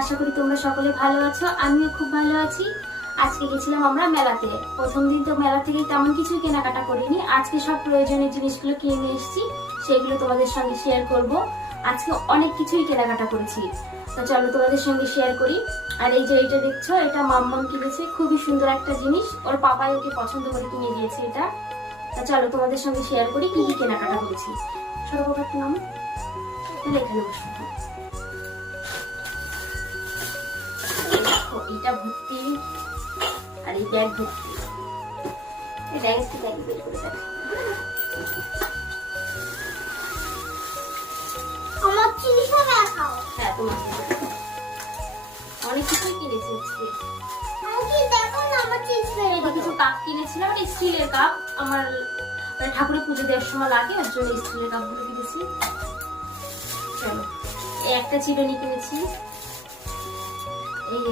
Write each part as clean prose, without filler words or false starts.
আশা করি তোমরা সকলে ভালো আছো, আমিও খুব ভালো আছি। আজকে গেছিলাম আমরা মেলাতে। প্রথম দিন তো মেলা থেকে তেমন কিছুই কেনাকাটা করিনি। আজকে সব প্রয়োজনীয় জিনিসগুলো কিনে নিয়ে এসেছি, সেগুলো তোমাদের সঙ্গে শেয়ার করব। আজকে অনেক কিছুই কেনাকাটা করেছি, তো চলো তোমাদের সঙ্গে শেয়ার করি। আর এই যে এটা দেখছো, এটা মাম্মাম কিনেছে, খুবই সুন্দর একটা জিনিস। ওর পাপাই ওকে পছন্দ করে কিনে দিয়েছে এটা। তা চলো তোমাদের সঙ্গে শেয়ার করি কি কি কেনাকাটা করেছি। ছোট বাবার নাম তাহলে এখানে বসো। এটা ভর্তি আর এই ব্যাগ ভর্তি। এই ব্যাগ থেকে ব্যাগ বের করে দেখ। আমার জিনিসও দেখাও। হ্যাঁ, তোমার অনেক কিছুই কিনেছি আজকে। আমাকে দেখো না আমার জিনিস বের এই যে করো। কিছু কাপ কিনেছিলাম, এটা স্টিলের কাপ। আমার ঠাকুরের পুজো দেওয়ার সময় লাগে, ওর জন্য স্টিলের কাপগুলো কিনেছি। চলো, এই একটা চিরুনি কিনেছি, এই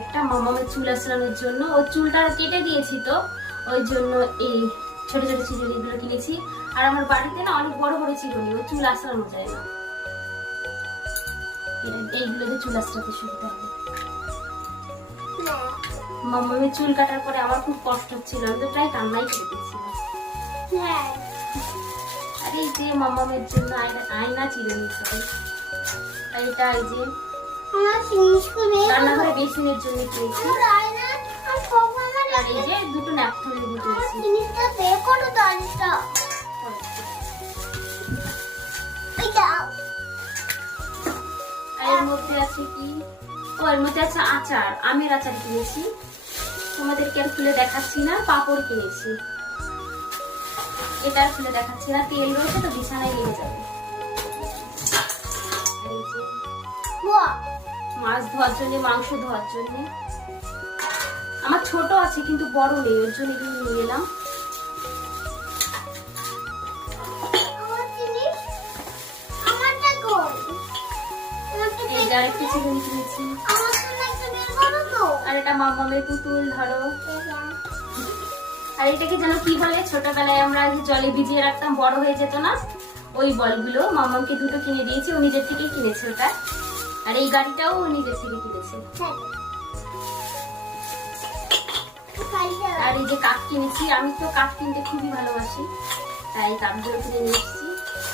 একটা মামামের চুল আঁচড়ানোর জন্য। ওর চুলটা কেটে দিয়েছি, তো ওই জন্য এই ছোট ছোট চিরুনি গুলো কিনেছি। আর আমার বাড়িতে না অনেক বড় বড় চিরুনি, ওই চুল আঁচড়ানো যায় না, এইগুলোতে চুল আঁচড়াতে সুবিধা হবে। মামামের চুল কাটার পরে আমার খুব কষ্ট হচ্ছিল, আমি তো প্রায় কান্নাই করে দিয়েছিলাম। হ্যাঁ। আর এই যে মামামের জন্য আয়না চিরুনি সবাই। আর এটা এই যে আমার জিনিসগুলো বের করো। রান্নাঘরে বেসিনের জন্য কিনেছি। আমার আয়না আর কখনো আর এই যে দুটো ন্যাপথন লেবু আমার কিনেছি। জিনিসটা বের করো তো আরেকটা। এই দাও। আর এর মধ্যে আছে কি, ও এর মধ্যে আছে আচার, আমের আচার কিনেছি। তোমাদেরকে আর খুলে দেখাচ্ছি না। পাপড় কিনেছি, এটা আর খুলে দেখাচ্ছি না, তেল রয়েছে তো বিছানায় নিয়ে যাবে। আর এই যে বাহ। মাছ ধোয়ার জন্য, মাংস ধোয়ার জন্য। আমার ছোট আছে কিন্তু বড় নেই, ওর জন্য এগুলো নিয়ে এলাম। আমার জিনিস আমারটা কই? আমারটা এই যে আরেকটা চিরুনি কিনেছি। আমার জন্য একটা বের করো তো। আর এটা মামামের পুতুল ধরো। আর এটাকে যেন কি বলে, ছোটবেলায় আমরা জলে ভিজিয়ে রাখতাম, বড় হয়ে যেত না, ওই বলগুলো। মামামকে দুটো কিনে দিয়েছি, ও নিজের থেকেই কিনেছে ওটা। আর এই গাড়িটাও ও নিজের থেকে কিনেছে। আর এই যে কাপ কিনেছি, আমি তো কাপ কিনতে খুবই ভালোবাসি, তাই কাপগুলো কিনে নিয়ে এসেছি।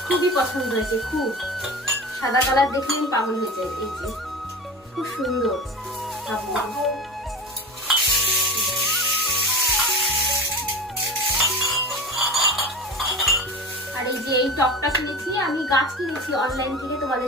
খুবই পছন্দ হয়েছে, খুব। সাদা কালার দেখলে আমি পাগল হয়ে যাই। এই যে খুব সুন্দর কাপগুলো। আর এই যে এই টপটা কিনেছি, আমি গাছ কিনেছি অনলাইন থেকে, তোমাদের